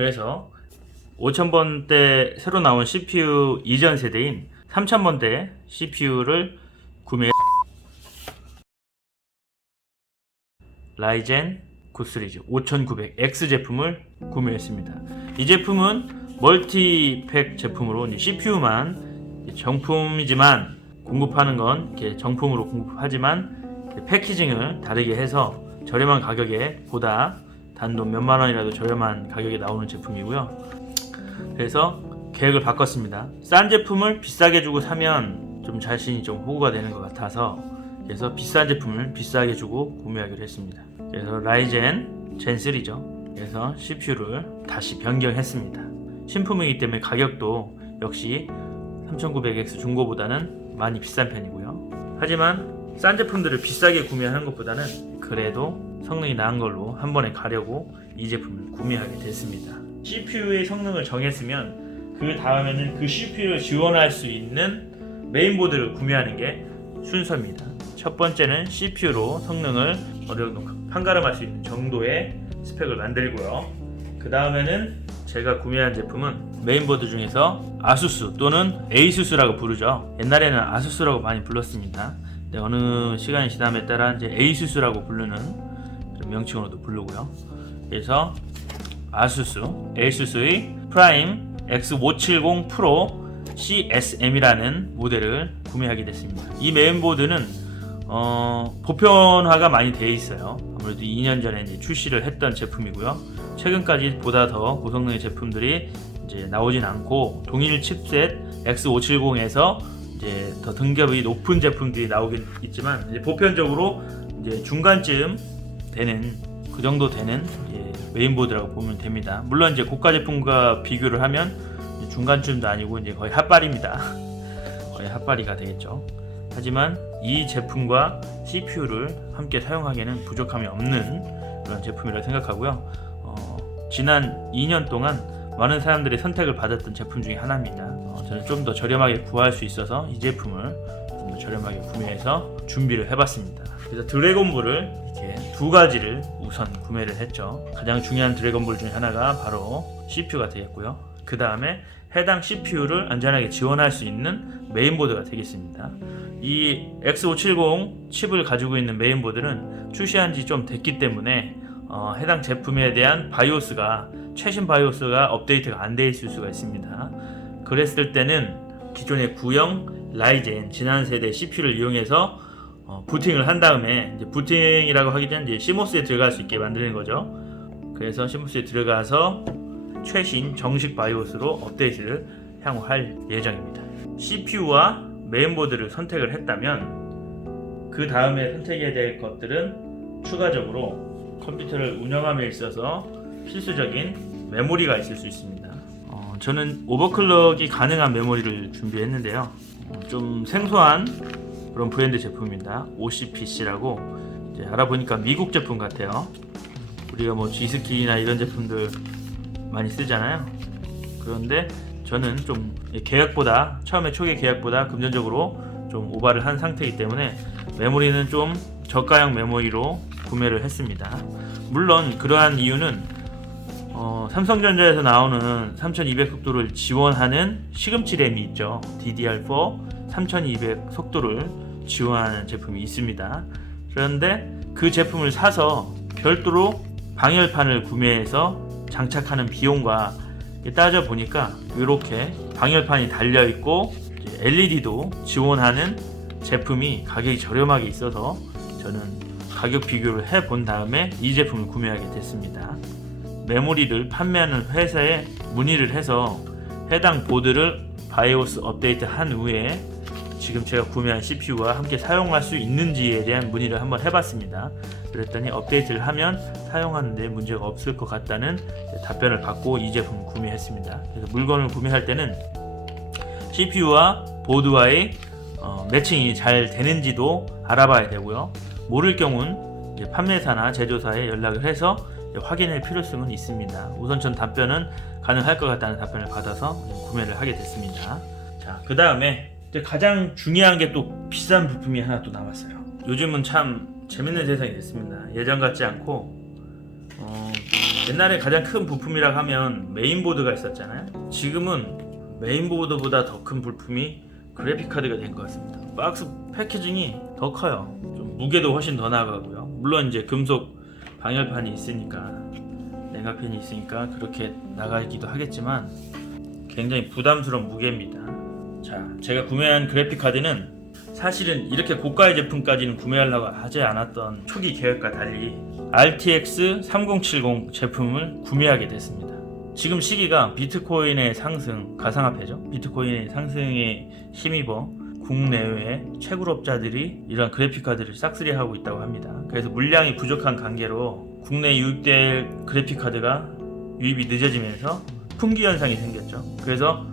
그래서 5000번대 새로 나온 CPU 이전 세대인 3000번대 CPU를 구매. 라이젠 9 시리즈 5900X 제품을 구매했습니다. 이 제품은 멀티팩 제품으로 CPU만 정품이지만 공급하는 건 이렇게 정품으로 공급하지만 패키징을 다르게 해서 저렴한 가격에 보다 단돈 몇만 원이라도 저렴한 가격에 나오는 제품이고요. 그래서 계획을 바꿨습니다. 싼 제품을 비싸게 주고 사면 좀 자신이 좀 호구가 되는 것 같아서 그래서 비싼 제품을 비싸게 주고 구매하기로 했습니다. 그래서 라이젠 젠3죠. 그래서 CPU를 다시 변경했습니다. 신품이기 때문에 가격도 역시 3900X 중고보다는 많이 비싼 편이고요. 하지만 싼 제품들을 비싸게 구매하는 것보다는 그래도 성능이 나은 걸로 한 번에 가려고 이 제품을 구매하게 됐습니다. CPU의 성능을 정했으면 그 다음에는 그 CPU를 지원할 수 있는 메인보드를 구매하는 게 순서입니다. 첫 번째는 CPU로 성능을 어느 정도 판가름할 수 있는 정도의 스펙을 만들고요. 그 다음에는 제가 구매한 제품은 메인보드 중에서 아수스 또는 에이수스라고 부르죠. 옛날에는 아수스라고 많이 불렀습니다. 근데 어느 시간이 지남에 따라 이제 에이수스라고 부르는 그런 명칭으로도 부르고요. 그래서 아수스, 에이수스의 프라임 X570 프로 CSM이라는 모델을 구매하게 됐습니다. 이 메인보드는 보편화가 많이 되어 있어요. 아무래도 2년 전에 이제 출시를 했던 제품이고요. 최근까지 보다 더 고성능의 제품들이 이제 나오진 않고 동일 칩셋 X570에서 이제 더 등급이 높은 제품들이 나오긴 있지만 이제 보편적으로 이제 중간쯤 되는 그 정도 되는 메인보드라고 보면 됩니다. 물론 이제 고가 제품과 비교를 하면 중간쯤도 아니고 이제 거의 핫발입니다. 거의 핫발이가 되겠죠. 하지만 이 제품과 CPU를 함께 사용하기에는 부족함이 없는 그런 제품이라고 생각하고요. 지난 2년 동안 많은 사람들의 선택을 받았던 제품 중에 하나입니다. 저는 좀 더 저렴하게 구할 수 있어서 이 제품을 좀 더 저렴하게 구매해서 준비를 해봤습니다. 그래서 드래곤볼을 이렇게 두 가지를 우선 구매를 했죠. 가장 중요한 드래곤볼 중에 하나가 바로 CPU가 되겠고요. 그 다음에 해당 CPU를 안전하게 지원할 수 있는 메인보드가 되겠습니다. 이 X570 칩을 가지고 있는 메인보드는 출시한 지 좀 됐기 때문에 해당 제품에 대한 바이오스가 최신 바이오스가 업데이트가 안 돼 있을 수가 있습니다. 그랬을 때는 기존의 구형 라이젠 지난 세대 CPU를 이용해서 부팅을 한 다음에 이제 부팅이라고 하기 전에 CMOS에 들어갈 수 있게 만드는 거죠. 그래서 CMOS에 들어가서 최신 정식 바이오스로 업데이트를 향후 할 예정입니다. CPU와 메인보드를 선택을 했다면 그 다음에 선택해야 될 것들은 추가적으로 컴퓨터를 운영함에 있어서 필수적인 메모리가 있을 수 있습니다. 저는 오버클럭이 가능한 메모리를 준비했는데요. 좀 생소한 그런 브랜드 제품입니다. OCPC라고 이제 알아보니까 미국 제품 같아요. 우리가 뭐 G스킬이나 이런 제품들 많이 쓰잖아요. 그런데 저는 좀 계약보다 처음에 초기 계약보다 금전적으로 좀 오바를 한 상태이기 때문에 메모리는 좀 저가형 메모리로 구매를 했습니다. 물론 그러한 이유는 삼성전자에서 나오는 3200 속도를 지원하는 시금치 램이 있죠. DDR4 3200 속도를 지원하는 제품이 있습니다. 그런데 그 제품을 사서 별도로 방열판을 구매해서 장착하는 비용과 따져보니까 이렇게 방열판이 달려있고 LED도 지원하는 제품이 가격이 저렴하게 있어서 저는 가격 비교를 해본 다음에 이 제품을 구매하게 됐습니다. 메모리를 판매하는 회사에 문의를 해서 해당 보드를 바이오스 업데이트 한 후에 지금 제가 구매한 CPU와 함께 사용할 수 있는지에 대한 문의를 한번 해봤습니다. 그랬더니 업데이트를 하면 사용하는데 문제가 없을 것 같다는 답변을 받고 이 제품을 구매했습니다. 그래서 물건을 구매할 때는 CPU와 보드와의 매칭이 잘 되는지도 알아봐야 되고요. 모를 경우는 판매사나 제조사에 연락을 해서 확인할 필요성은 있습니다. 우선 전 답변은 가능할 것 같다는 답변을 받아서 구매를 하게 됐습니다. 자, 그 다음에 가장 중요한 게 또 비싼 부품이 하나 또 남았어요. 요즘은 참 재밌는 세상이 됐습니다. 예전 같지 않고 옛날에 가장 큰 부품이라고 하면 메인보드가 있었잖아요. 지금은 메인보드보다 더 큰 부품이 그래픽카드가 된 것 같습니다. 박스 패키징이 더 커요. 좀 무게도 훨씬 더 나가고요. 물론 이제 금속 방열판이 있으니까, 냉각팬이 있으니까 그렇게 나가기도 하겠지만 굉장히 부담스러운 무게입니다. 자, 제가 구매한 그래픽카드는 사실은 이렇게 고가의 제품까지는 구매하려고 하지 않았던 초기 계획과 달리 RTX 3070 제품을 구매하게 됐습니다. 지금 시기가 비트코인의 상승, 가상화폐죠. 비트코인의 상승에 힘입어 국내외 채굴업자들이 이런 그래픽카드를 싹쓸이하고 있다고 합니다. 그래서 물량이 부족한 관계로 국내에 유입될 그래픽카드가 유입이 늦어지면서 품귀 현상이 생겼죠. 그래서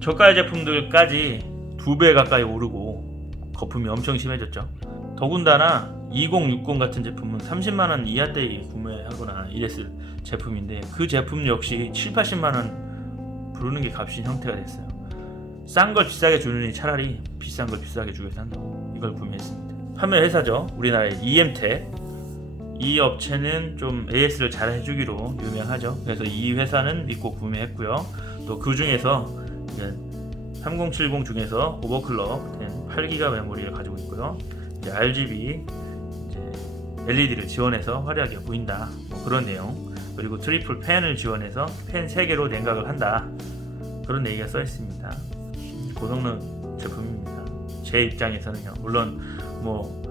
저가의 제품들까지 2배 가까이 오르고 거품이 엄청 심해졌죠. 더군다나 2060 같은 제품은 30만원 이하대에 구매하거나 이랬을 제품인데 그 제품 역시 7-80만원 부르는 게 값인 형태가 됐어요. 싼 걸 비싸게 주느니 차라리 비싼 걸 비싸게 주게 산다고 이걸 구매했습니다. 판매 회사죠. 우리나라의 EMTEC. 이 업체는 좀 AS를 잘 해주기로 유명하죠. 그래서 이 회사는 믿고 구매했고요. 또 그 중에서 3070 중에서 오버클럭 된 8기가 메모리를 가지고 있고요. 이제 RGB 이제 LED를 지원해서 화려하게 보인다. 뭐 그런 내용. 그리고 트리플 팬을 지원해서 팬 3개로 냉각을 한다. 그런 얘기가 써 있습니다. 고성능 제품입니다. 제 입장에서는요. 물론 뭐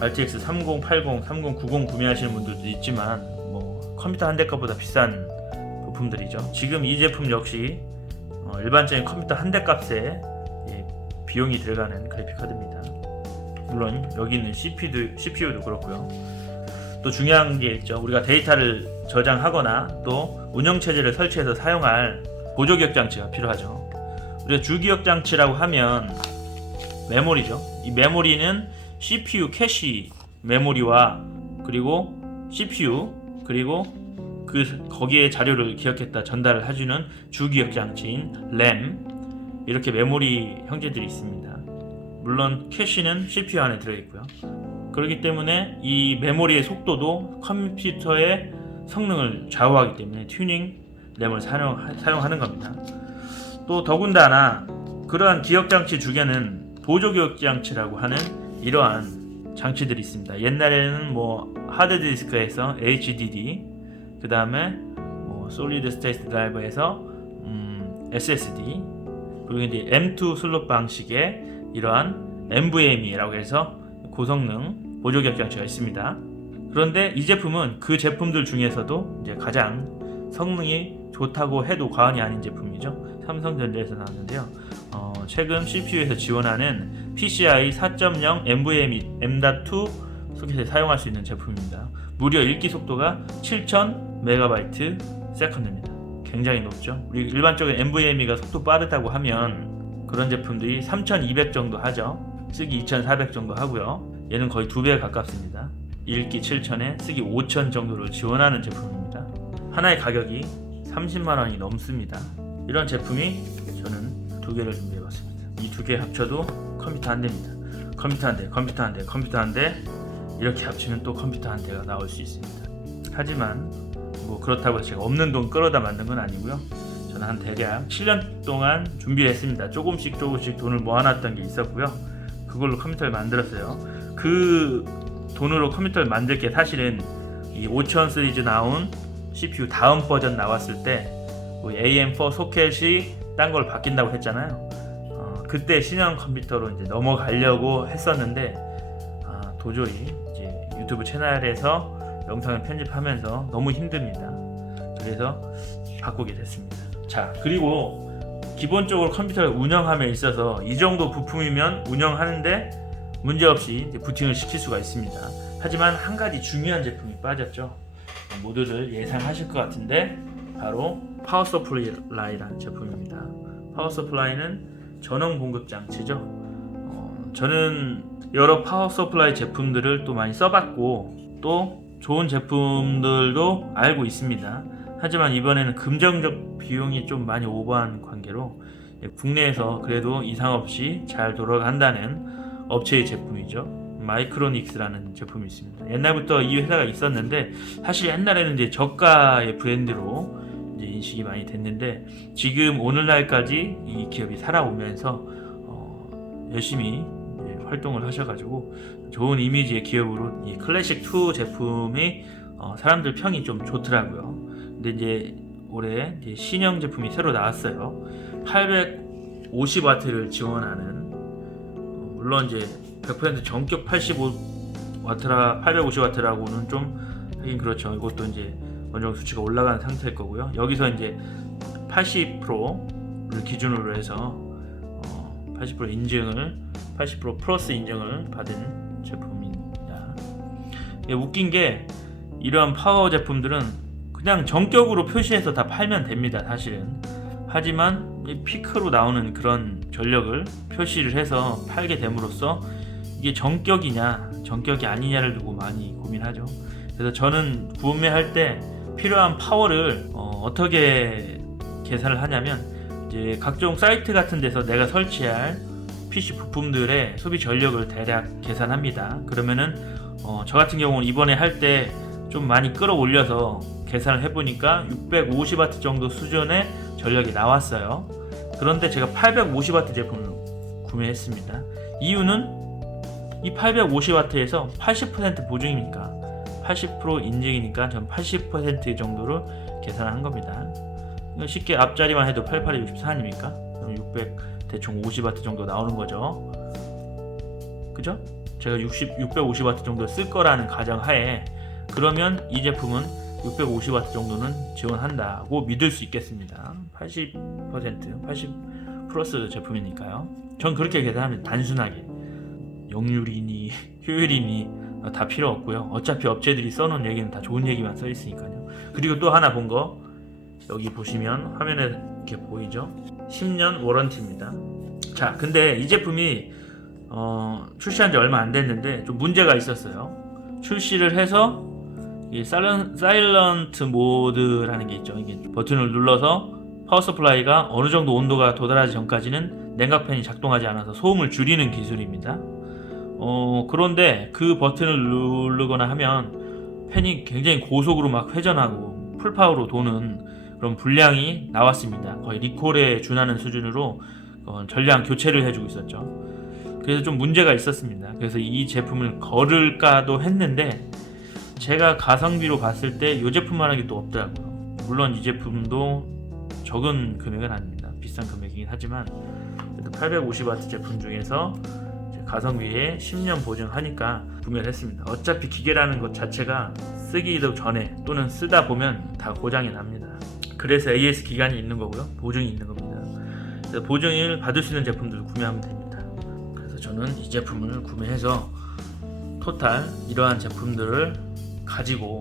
RTX 3080, 3090 구매하시는 분들도 있지만 뭐 컴퓨터 한 대 값보다 비싼 부품들이죠. 지금 이 제품 역시 일반적인 컴퓨터 한 대 값에 비용이 들어가는 그래픽카드입니다. 물론 여기 있는 CPU도 그렇고요. 또 중요한 게 있죠. 우리가 데이터를 저장하거나 또 운영체제를 설치해서 사용할 보조기억 장치가 필요하죠. 우리가 주기억 장치라고 하면 메모리죠. 이 메모리는 CPU 캐시 메모리와 그리고 CPU 그리고 거기에 자료를 기억했다 전달을 해주는 주기억 장치인 RAM, 이렇게 메모리 형제들이 있습니다. 물론 캐시는 CPU 안에 들어있고요. 그렇기 때문에 이 메모리의 속도도 컴퓨터의 성능을 좌우하기 때문에 튜닝 램을 사용하는 겁니다. 또 더군다나 그러한 기억장치 중에는 보조기억장치라고 하는 이러한 장치들이 있습니다. 옛날에는 뭐 하드디스크에서 HDD, 그 다음에 뭐 솔리드 스테이트 드라이버에서 SSD, 그리고 이제 M2 슬롯 방식의 이러한 NVMe라고 해서 고성능 보조기억 장치가 있습니다. 그런데 이 제품은 그 제품들 중에서도 이제 가장 성능이 좋다고 해도 과언이 아닌 제품이죠. 삼성전자에서 나왔는데요. 최근 CPU에서 지원하는 PCI 4.0 NVMe M.2 소켓에 사용할 수 있는 제품입니다. 무려 읽기 속도가 7000MB/s입니다. 굉장히 높죠. 우리 일반적인 NVMe가 속도 빠르다고 하면 그런 제품들이 3200 정도 하죠. 쓰기 2400 정도 하고요. 얘는 거의 2배 가깝습니다. 읽기 7000에 쓰기 5000 정도를 지원하는 제품입니다. 하나의 가격이 30만원이 넘습니다. 이런 제품이 저는 2개를 준비해봤습니다. 이 2개 합쳐도 컴퓨터 한 대입니다. 컴퓨터 한 대 이렇게 합치면 또 컴퓨터 한 대가 나올 수 있습니다. 하지만 뭐 그렇다고 제가 없는 돈 끌어다 만든 건 아니고요. 저는 한 대략 7년 동안 준비를 했습니다. 조금씩 돈을 모아놨던 게 있었고요. 그걸로 컴퓨터를 만들었어요. 그 돈으로 컴퓨터를 만들 게 사실은 이 5000 시리즈 나온 CPU 다음 버전 나왔을 때 AM4 소켓이 딴 걸 바뀐다고 했잖아요. 그때 신형 컴퓨터로 이제 넘어가려고 했었는데 도저히 이제 유튜브 채널에서 영상을 편집하면서 너무 힘듭니다. 그래서 바꾸게 됐습니다. 자, 그리고 기본적으로 컴퓨터를 운영함에 있어서 이 정도 부품이면 운영하는데 문제없이 이제 부팅을 시킬 수가 있습니다. 하지만 한 가지 중요한 제품이 빠졌죠. 모두들 예상하실 것 같은데 바로 파워 서플라이라는 제품입니다. 파워 서플라이는 전원 공급 장치죠. 저는 여러 파워 서플라이 제품들을 또 많이 써봤고 또 좋은 제품들도 알고 있습니다. 하지만 이번에는 금전적 비용이 좀 많이 오버한 관계로 국내에서 그래도 이상 없이 잘 돌아간다는 업체의 제품이죠. 마이크로닉스라는 제품이 있습니다. 옛날부터 이 회사가 있었는데 사실 옛날에는 이제 저가의 브랜드로 이제 인식이 많이 됐는데 지금 오늘날까지 이 기업이 살아오면서 열심히 활동을 하셔가지고 좋은 이미지의 기업으로 이 클래식 2 제품이 사람들 평이 좀 좋더라고요. 근데 이제 올해 이제 신형 제품이 새로 나왔어요. 850W를 지원하는 물론 이제 100% 전격 85W라 850W라고는 좀 하긴 그렇죠. 이것도 이제 어느 정도 수치가 올라간 상태일 거고요. 여기서 이제 80%를 기준으로 해서 80% 인증을 80% 플러스 인증을 받은 제품입니다. 웃긴 게 이러한 파워 제품들은 그냥 전격으로 표시해서 다 팔면 됩니다. 사실은. 하지만 피크로 나오는 그런 전력을 표시를 해서 팔게 됨으로써 이게 전격이냐 전격이 아니냐를 두고 많이 고민하죠. 그래서 저는 구매할 때 필요한 파워를 어떻게 계산을 하냐면 이제 각종 사이트 같은 데서 내가 설치할 PC 부품들의 소비 전력을 대략 계산합니다. 그러면은 저 같은 경우는 이번에 할 때 좀 많이 끌어올려서 계산을 해보니까 650W 정도 수준의 전력이 나왔어요. 그런데 제가 850W 제품을 구매했습니다. 이유는 이 850W에서 80% 보증이니까 80% 인증이니까 전 80% 정도로 계산한 겁니다. 쉽게 앞자리만 해도 88에 64아닙니까? 그럼 600 대충 50W 정도 나오는 거죠. 그죠? 제가 650W 정도 쓸 거라는 가정하에 그러면 이 제품은 650W 정도는 지원한다고 믿을 수 있겠습니다. 80% 플러스 제품이니까요. 전 그렇게 계산합니다. 단순하게 역률이니 효율이니 다 필요 없고요. 어차피 업체들이 써놓은 얘기는 다 좋은 얘기만 써 있으니까요. 그리고 또 하나 본 거 여기 보시면 화면에 이렇게 보이죠? 10년 워런티입니다. 자, 근데 이 제품이 출시한 지 얼마 안 됐는데 좀 문제가 있었어요. 출시를 해서 이 사일런트 모드라는 게 있죠. 이게 버튼을 눌러서 파워 서플라이가 어느 정도 온도가 도달하기 전까지는 냉각팬이 작동하지 않아서 소음을 줄이는 기술입니다. 그런데 그 버튼을 누르거나 하면 팬이 굉장히 고속으로 막 회전하고 풀파워로 도는 그런 불량이 나왔습니다. 거의 리콜에 준하는 수준으로 전량 교체를 해주고 있었죠. 그래서 좀 문제가 있었습니다. 그래서 이 제품을 거를까도 했는데 제가 가성비로 봤을 때 이 제품만한 게 또 없더라고요. 물론 이 제품도 적은 금액은 아닙니다. 비싼 금액이긴 하지만 850W 제품 중에서 가성비에 10년 보증하니까 구매를 했습니다. 어차피 기계라는 것 자체가 쓰기도 전에 또는 쓰다 보면 다 고장이 납니다. 그래서 AS 기간이 있는 거고요. 보증이 있는 겁니다. 그래서 보증을 받을 수 있는 제품들을 구매하면 됩니다. 그래서 저는 이 제품을 구매해서 토탈 이러한 제품들을 가지고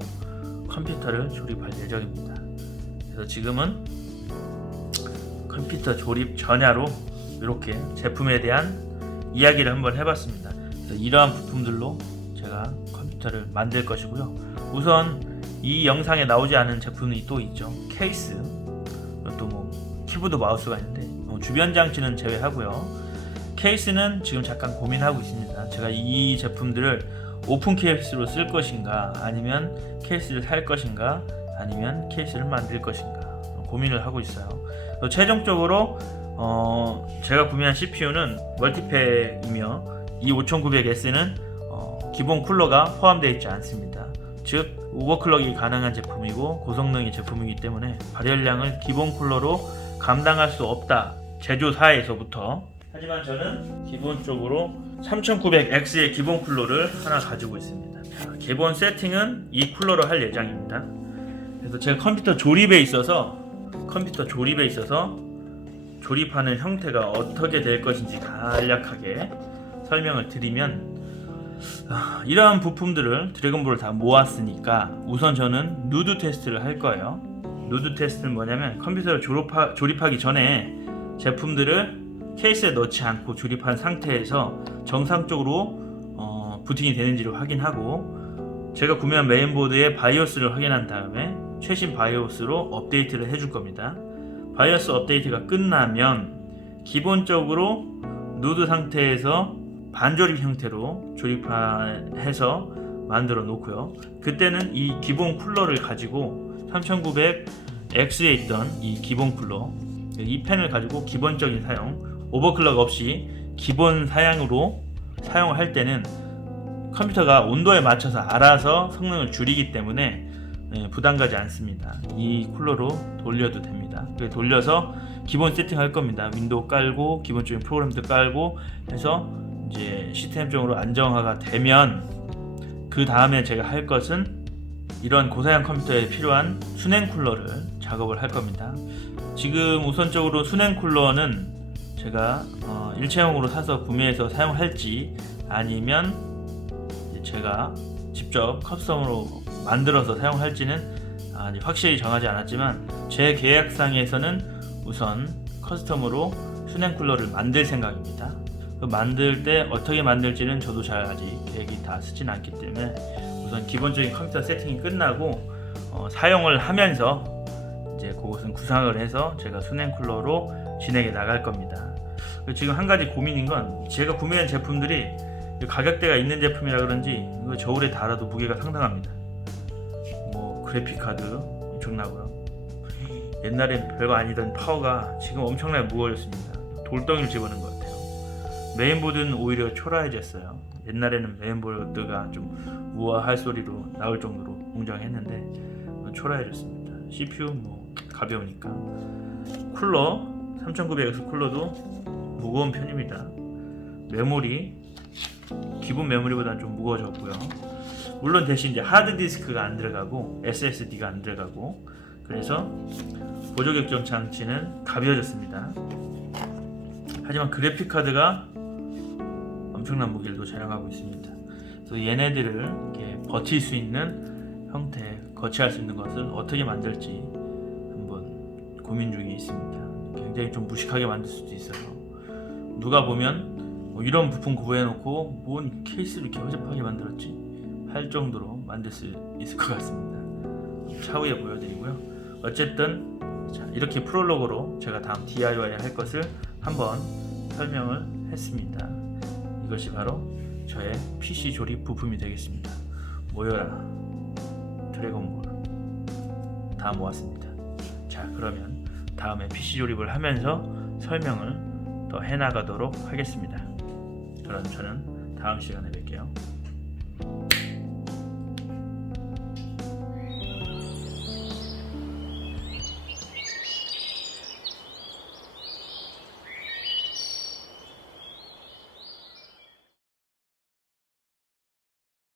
컴퓨터를 조립할 예정입니다. 그래서 지금은 컴퓨터 조립 전야로 이렇게 제품에 대한 이야기를 한번 해봤습니다. 그래서 이러한 부품들로 제가 컴퓨터를 만들 것이고요. 우선 이 영상에 나오지 않은 제품이 또 있죠. 케이스, 또 뭐 키보드 마우스가 있는데 주변 장치는 제외하고요. 케이스는 지금 잠깐 고민하고 있습니다. 제가 이 제품들을 오픈 케이스로 쓸 것인가 아니면 케이스를 살 것인가 아니면 케이스를 만들 것인가 고민을 하고 있어요. 최종적으로 제가 구매한 CPU는 멀티팩이며 이 5900S는 기본 쿨러가 포함되어 있지 않습니다. 즉 오버클럭이 가능한 제품이고 고성능의 제품이기 때문에 발열량을 기본 쿨러로 감당할 수 없다. 제조사에서부터. 하지만 저는 기본적으로 3900X의 기본 쿨러를 하나 가지고 있습니다. 자, 기본 세팅은 이 쿨러로 할 예정입니다. 그래서 제가 컴퓨터 조립에 있어서 조립하는 형태가 어떻게 될 것인지 간략하게 설명을 드리면 이러한 부품들을 드래곤볼을 다 모았으니까 우선 저는 누드 테스트를 할 거예요. 누드 테스트는 뭐냐면 컴퓨터를 조립하기 전에 제품들을 케이스에 넣지 않고 조립한 상태에서 정상적으로 부팅이 되는지를 확인하고 제가 구매한 메인보드의 바이오스를 확인한 다음에 최신 바이오스로 업데이트를 해줄 겁니다. 바이오스 업데이트가 끝나면 기본적으로 누드 상태에서 반조립 형태로 조립해서 만들어 놓고요. 그때는 이 기본 쿨러를 가지고 3900X에 있던 이 기본 쿨러, 이 펜을 가지고 기본적인 사용, 오버클럭 없이 기본 사양으로 사용을 할 때는 컴퓨터가 온도에 맞춰서 알아서 성능을 줄이기 때문에 부담 가지 않습니다. 이 쿨러로 돌려도 됩니다. 돌려서 기본 세팅할 겁니다. 윈도우 깔고 기본적인 프로그램도 깔고 해서 이제 시스템적으로 안정화가 되면 그 다음에 제가 할 것은 이런 고사양 컴퓨터에 필요한 순행 쿨러를 작업을 할 겁니다. 지금 우선적으로 순행 쿨러는 제가 일체형으로 사서 구매해서 사용할지 아니면 제가 직접 커스텀으로 만들어서 사용할지는 아직 확실히 정하지 않았지만 제 계약상에서는 우선 커스텀으로 순행 쿨러를 만들 생각입니다. 만들 때 어떻게 만들지는 저도 잘 아직 계획이 다 쓰진 않기 때문에 우선 기본적인 컴퓨터 세팅이 끝나고 사용을 하면서 이제 그것은 구상을 해서 제가 순행 쿨러로 진행해 나갈 겁니다. 지금 한 가지 고민인 건 제가 구매한 제품들이 가격대가 있는 제품이라 그런지 이거 저울에 달아도 무게가 상당합니다. 뭐 그래픽 카드 엄청나고요. 옛날엔 별거 아니던 파워가 지금 엄청나게 무거워졌습니다. 돌덩이를 집어넣은 것 같아요. 메인보드는 오히려 초라해졌어요. 옛날에는 메인보드가 좀 우아할 소리로 나올 정도로 웅장했는데 초라해졌습니다. CPU 뭐 가벼우니까. 쿨러 3900X 쿨러도 무거운 편입니다. 메모리 기본 메모리보다는 좀 무거워졌고요. 물론 대신 이제 하드디스크가 안 들어가고 SSD가 안 들어가고 그래서 보조 격정 장치는 가벼워졌습니다. 하지만 그래픽 카드가 엄청난 무게를 또 자랑하고 있습니다. 그래서 얘네들을 이렇게 버틸 수 있는 형태, 거치할 수 있는 것을 어떻게 만들지 한번 고민 중에 있습니다. 굉장히 좀 무식하게 만들 수도 있어요. 누가 보면 뭐 이런 부품 구해놓고 뭔 케이스를 이렇게 허접하게 만들었지 할 정도로 만들 수 있을 것 같습니다. 차후에 보여드리고요. 어쨌든 자, 이렇게 프롤로그로 제가 다음 DIY 할 것을 한번 설명을 했습니다. 이것이 바로 저의 PC 조립 부품이 되겠습니다. 모여라 드래곤볼 다 모았습니다. 자, 그러면 다음에 PC 조립을 하면서 설명을 더 해나가도록 하겠습니다. 그럼 저는 다음 시간에 뵐게요.